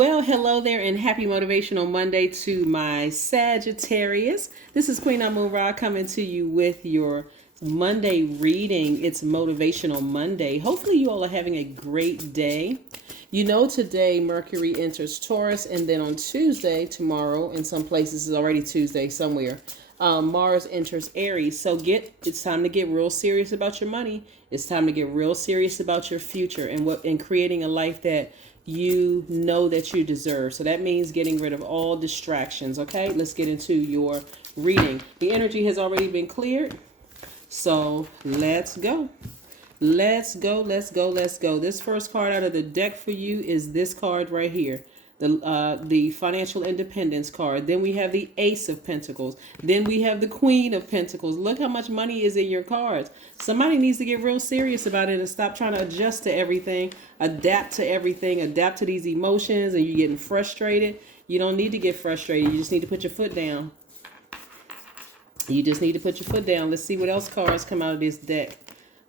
Well, hello there and happy Motivational Monday to my Sagittarius. This is Queen Amun Ra coming to you with your Monday reading. It's Motivational Monday. Hopefully you all are having a great day. You know, today Mercury enters Taurus, and then on Tuesday, tomorrow, in some places it's already Tuesday somewhere, Mars enters Aries. So it's time to get real serious about your money. It's time to get real serious about your future and creating a life that you know that you deserve. So that means getting rid of all distractions. Okay, let's get into your reading. The energy has already been cleared. So let's go. Let's go. This first card out of the deck for you is this card right here. The financial independence card. Then we have the Ace of Pentacles. Then we have the Queen of Pentacles. Look how much money is in your cards. Somebody needs to get real serious about it and stop trying to adjust to everything, adapt to everything, adapt to these emotions, and you're getting frustrated. You don't need to get frustrated. You just need to put your foot down. Let's see what else cards come out of this deck.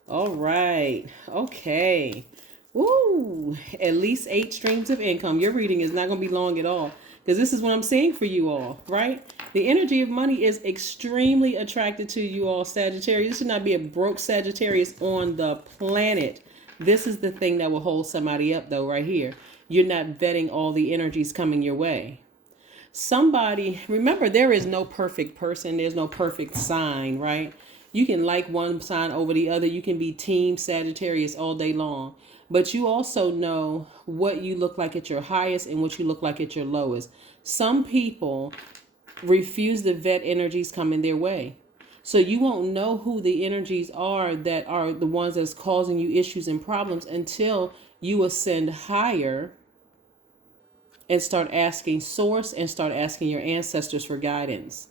All right. Okay. Woo! At least 8 streams of income. Your reading is not going to be long at all, because this is what I'm seeing for you all, right? The energy of money is extremely attracted to you all, Sagittarius. This should not be a broke Sagittarius on the planet. This is the thing that will hold somebody up, though, right here. You're not vetting all the energies coming your way. Somebody, remember, there is no perfect person. There's no perfect sign, right? You can like one sign over the other. You can be team Sagittarius all day long. But you also know what you look like at your highest and what you look like at your lowest. Some people refuse to vet energies coming their way. So you won't know who the energies are that are the ones that's causing you issues and problems until you ascend higher and start asking source and start asking your ancestors for guidance.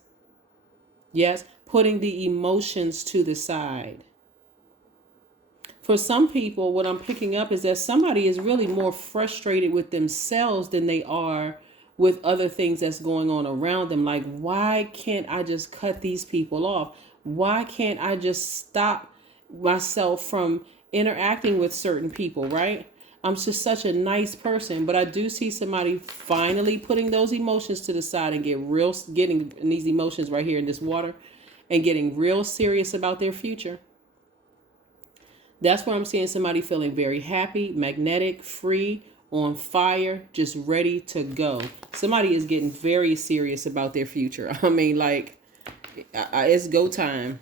Yes, putting the emotions to the side. For some people, what I'm picking up is that somebody is really more frustrated with themselves than they are with other things that's going on around them. Like, why can't I just cut these people off? Why can't I just stop myself from interacting with certain people, right? I'm just such a nice person, but I do see somebody finally putting those emotions to the side and getting these emotions right here in this water and getting real serious about their future. That's where I'm seeing somebody feeling very happy, magnetic, free, on fire, just ready to go. Somebody is getting very serious about their future. I mean, like, it's go time.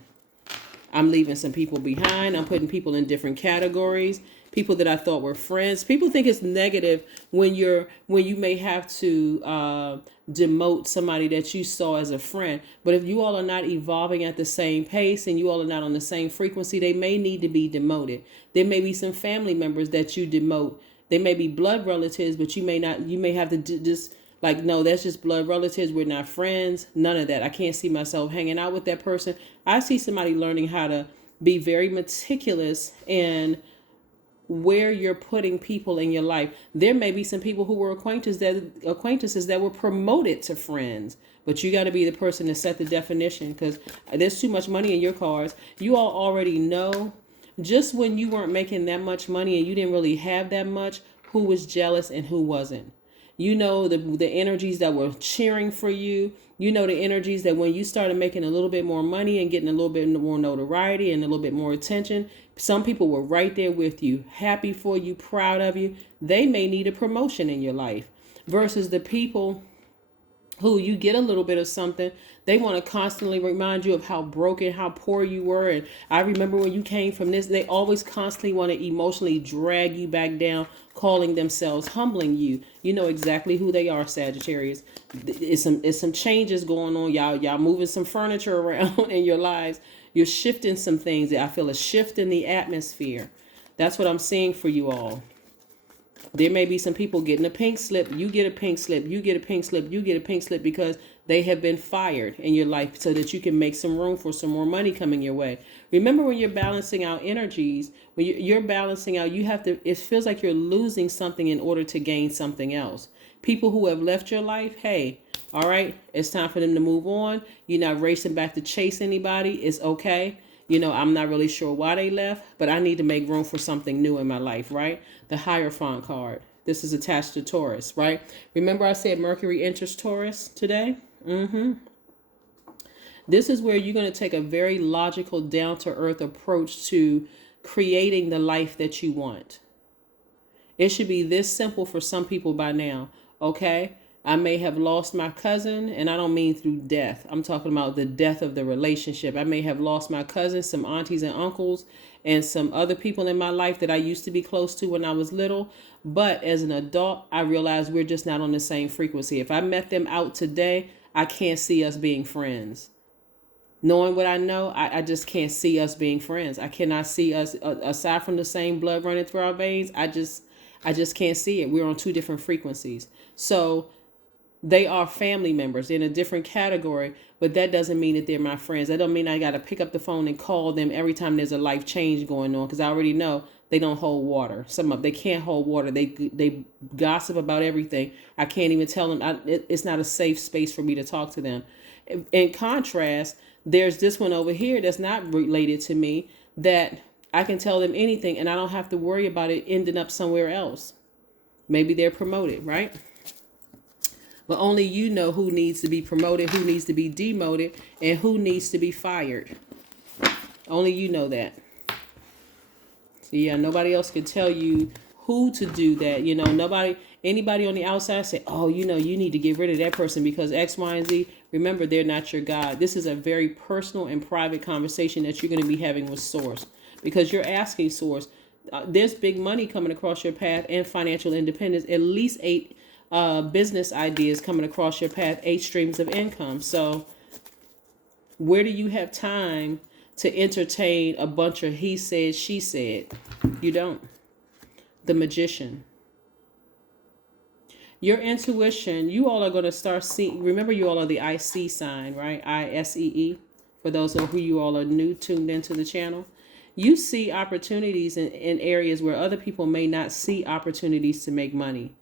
I'm leaving some people behind. I'm putting people in different categories. People that I thought were friends. People think it's negative when you may have to demote somebody that you saw as a friend. But if you all are not evolving at the same pace and you all are not on the same frequency, they may need to be demoted. There may be some family members that you demote. They may be blood relatives, but you may not. You may have to just like, no, that's just blood relatives. We're not friends. None of that. I can't see myself hanging out with that person. I see somebody learning how to be very meticulous and where you're putting people in your life. There may be some people who were acquaintances that were promoted to friends, but you got to be the person to set the definition, because there's too much money in your cards. You all already know, just when you weren't making that much money and you didn't really have that much, who was jealous and who wasn't. You know the energies that were cheering for you. You know the energies that when you started making a little bit more money and getting a little bit more notoriety and a little bit more attention, some people were right there with you, happy for you, proud of you. They may need a promotion in your life, versus the people who you get a little bit of something, they want to constantly remind you of how broken, how poor you were. And I remember when you came from this. They always constantly want to emotionally drag you back down, calling themselves humbling you. You know exactly who they are, Sagittarius. It's some changes going on. Y'all moving some furniture around in your lives. You're shifting some things. I feel a shift in the atmosphere. That's what I'm seeing for you all. There may be some people getting a pink slip. You get a pink slip. You get a pink slip. You get a pink slip because they have been fired in your life so that you can make some room for some more money coming your way. Remember, when you're balancing out energies, when you're balancing out, you have to, it feels like you're losing something in order to gain something else. People who have left your life, hey, all right, it's time for them to move on. You're not racing back to chase anybody. It's okay. You know, I'm not really sure why they left, but I need to make room for something new in my life, right? The Hierophant card. This is attached to Taurus, right? Remember I said Mercury enters Taurus today? This is where you're going to take a very logical, down-to-earth approach to creating the life that you want. It should be this simple for some people by now, okay? I may have lost my cousin, and I don't mean through death. I'm talking about the death of the relationship. I may have lost my cousin, some aunties and uncles, and some other people in my life that I used to be close to when I was little. But as an adult, I realized we're just not on the same frequency. If I met them out today, I can't see us being friends. Knowing what I know, I just can't see us being friends. I cannot see us, aside from the same blood running through our veins, I just can't see it. We're on two different frequencies. So they are family members in a different category, but that doesn't mean that they're my friends. That don't mean I got to pick up the phone and call them every time there's a life change going on, because I already know they don't hold water. They can't hold water. They gossip about everything. I can't even tell them. It's not a safe space for me to talk to them. In contrast, there's this one over here that's not related to me that I can tell them anything and I don't have to worry about it ending up somewhere else. Maybe they're promoted, right? But only you know who needs to be promoted, who needs to be demoted, and who needs to be fired. Only you know that. So yeah, nobody else can tell you who to do that. You know, anybody on the outside say, oh, you know, you need to get rid of that person because X, Y, and Z. Remember, they're not your God. This is a very personal and private conversation that you're going to be having with Source, because you're asking Source. There's big money coming across your path and financial independence. At least 8 business ideas coming across your path, 8 streams of income. So where do you have time to entertain a bunch of he said, she said? You don't. The Magician. Your intuition, you all are going to start seeing. Remember, you all are the IC sign, right? ISEE. For those of you all are new, tuned into the channel. You see opportunities in areas where other people may not see opportunities to make money.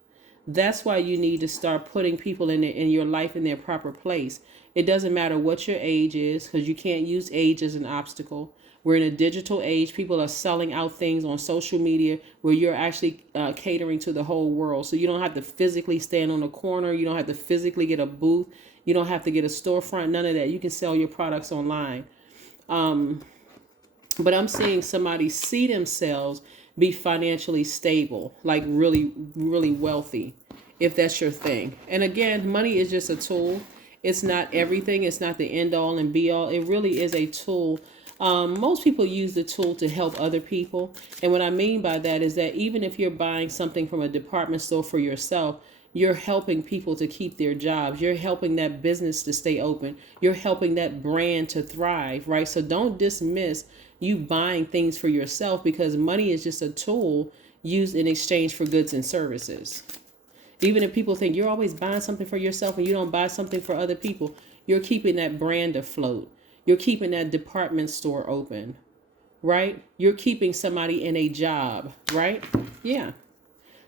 That's why you need to start putting people in your life in their proper place. It doesn't matter what your age is, because you can't use age as an obstacle. We're in a digital age. People are selling out things on social media where you're actually catering to the whole world. So you don't have to physically stand on a corner. You don't have to physically get a booth. You don't have to get a storefront. None of that. You can sell your products online. But I'm seeing somebody see themselves be financially stable, like really, really wealthy, if that's your thing. And again, money is just a tool. It's not everything. It's not the end all and be all. It really is a tool. Most people use the tool to help other people. And what I mean by that is that even if you're buying something from a department store for yourself, you're helping people to keep their jobs. You're helping that business to stay open. You're helping that brand to thrive, right? So don't dismiss you buying things for yourself, because money is just a tool used in exchange for goods and services. Even if people think you're always buying something for yourself and you don't buy something for other people, you're keeping that brand afloat. You're keeping that department store open, right? You're keeping somebody in a job, right? Yeah.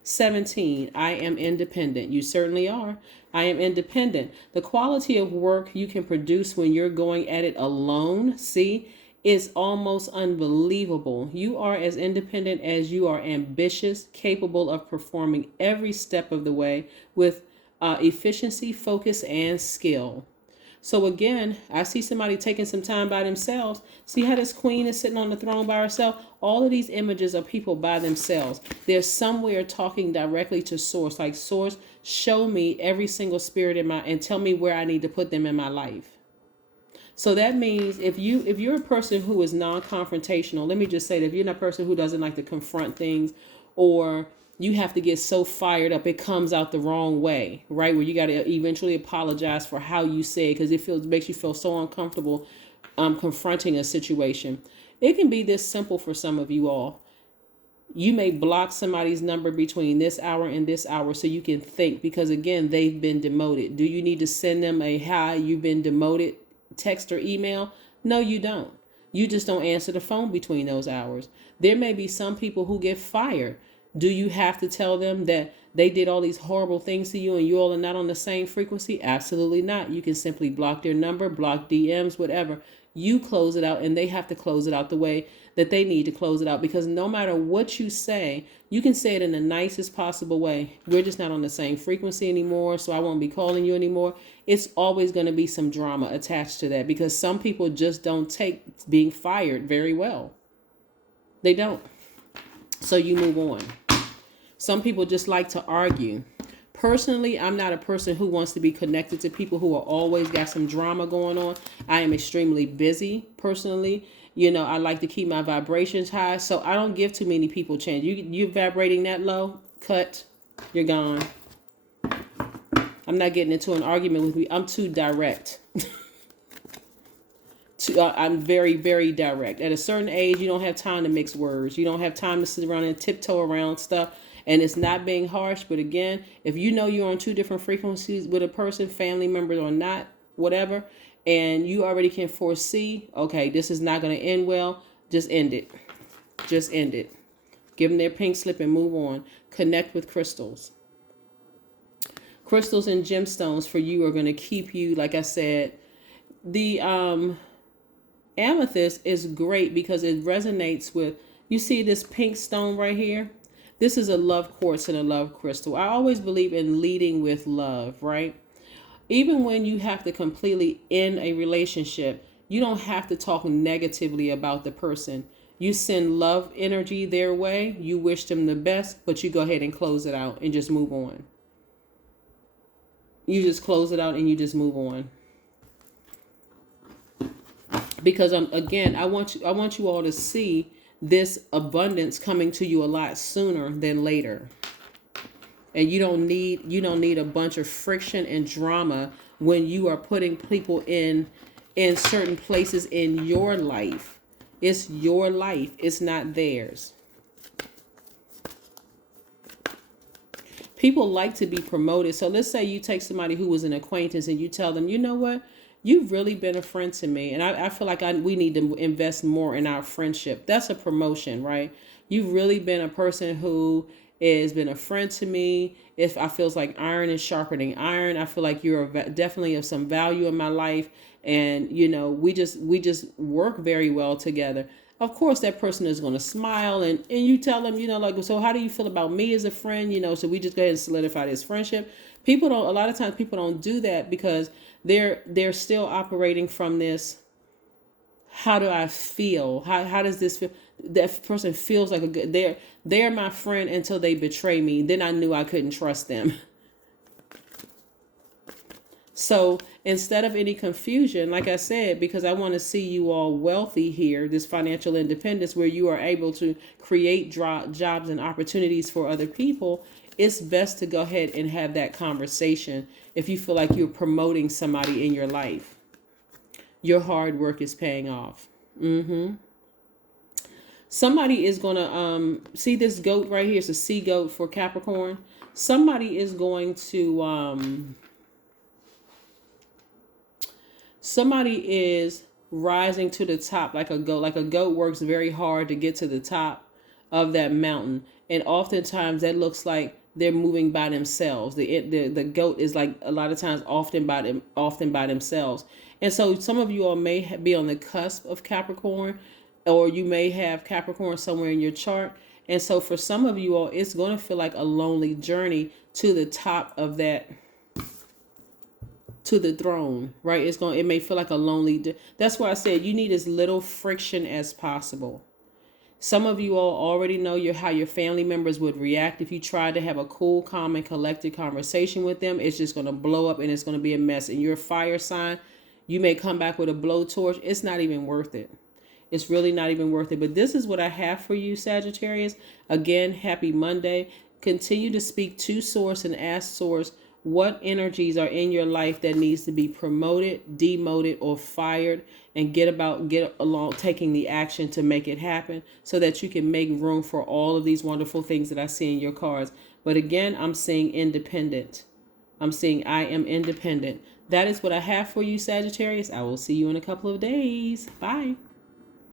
17, I am independent. You certainly are. I am independent. The quality of work you can produce when you're going at it alone, see, is almost unbelievable. You are as independent as you are ambitious, capable of performing every step of the way with efficiency, focus, and skill. So again, I see somebody taking some time by themselves. See how this queen is sitting on the throne by herself? All of these images are people by themselves. They're somewhere talking directly to Source. Like, Source, show me every single spirit and tell me where I need to put them in my life. So that means if you're a person who is non-confrontational, let me just say that if you're not a person who doesn't like to confront things, or you have to get so fired up it comes out the wrong way, right? Where you got to eventually apologize for how you say it, because it makes you feel so uncomfortable confronting a situation. It can be this simple for some of you all. You may block somebody's number between this hour and this hour so you can think, because again, they've been demoted. Do you need to send them a hi, you've been demoted text or email? No, you don't. You just don't answer the phone between those hours. There may be some people who get fired. Do you have to tell them that they did all these horrible things to you and you all are not on the same frequency? Absolutely not. You can simply block their number, block DMs, whatever. you close it out, and they have to close it out the way that they need to close it out. Because no matter what you say, you can say it in the nicest possible way. We're just not on the same frequency anymore, so I won't be calling you anymore. It's always going to be some drama attached to that, because some people just don't take being fired very well. They don't. So you move on. Some people just like to argue. Personally, I'm not a person who wants to be connected to people who are always got some drama going on. I am extremely busy personally. You know, I like to keep my vibrations high, so I don't give too many people chance. You're vibrating that low, cut, you're gone. I'm not getting into an argument with you. I'm too direct. I'm very, very direct. At a certain age, you don't have time to mix words. You don't have time to sit around and tiptoe around stuff. And it's not being harsh, but again, if you know you're on two different frequencies with a person, family members or not, whatever, and you already can foresee, okay, this is not going to end well, just end it. Just end it. Give them their pink slip and move on. Connect with crystals. Crystals and gemstones for you are going to keep you, like I said, the amethyst is great because it resonates with, you see this pink stone right here? This is a love quartz and a love crystal. I always believe in leading with love, right? Even when you have to completely end a relationship, you don't have to talk negatively about the person. You send love energy their way. You wish them the best, but you go ahead and close it out and just move on. You just close it out and you just move on. Because again, I want you all to see this abundance coming to you a lot sooner than later. And you don't need a bunch of friction and drama when you are putting people in certain places in your life. It's your life. It's not theirs. People like to be promoted. So let's say you take somebody who was an acquaintance and you tell them, you know what? You've really been a friend to me. And I feel like we need to invest more in our friendship. That's a promotion, right? You've really been a person who has been a friend to me. If I feels like iron is sharpening iron, I feel like you're definitely of some value in my life. And, you know, we just work very well together. Of course, that person is going to smile and you tell them, you know, like, so how do you feel about me as a friend? You know, so we just go ahead and solidify this friendship. A lot of times people don't do that because they're still operating from this. How do I feel? How does this feel? That person feels like they're my friend until they betray me. Then I knew I couldn't trust them. So instead of any confusion, like I said, because I want to see you all wealthy here, this financial independence where you are able to create jobs and opportunities for other people, it's best to go ahead and have that conversation if you feel like you're promoting somebody in your life. Your hard work is paying off. Somebody is going to, see this goat right here. It's a sea goat for Capricorn. Somebody is going to, somebody is rising to the top like a goat. Like a goat works very hard to get to the top of that mountain. And oftentimes that looks like they're moving by themselves. The goat is like a lot of times often by themselves. And so some of you all may be on the cusp of Capricorn, or you may have Capricorn somewhere in your chart. And so for some of you all, it's going to feel like a lonely journey to the top of that, to the throne, right? It may feel like a lonely, that's why I said you need as little friction as possible. Some of you all already know how your family members would react if you tried to have a cool, calm, and collected conversation with them. It's just going to blow up and it's going to be a mess. And you're a fire sign. You may come back with a blowtorch. It's not even worth it. It's really not even worth it. But this is what I have for you, Sagittarius. Again, happy Monday. Continue to speak to Source and ask Source what energies are in your life that needs to be promoted, demoted, or fired, and get along taking the action to make it happen so that you can make room for all of these wonderful things that I see in your cards. But again, I'm seeing independent. I'm seeing I am independent. That is what I have for you, Sagittarius. I will see you in a couple of days. Bye.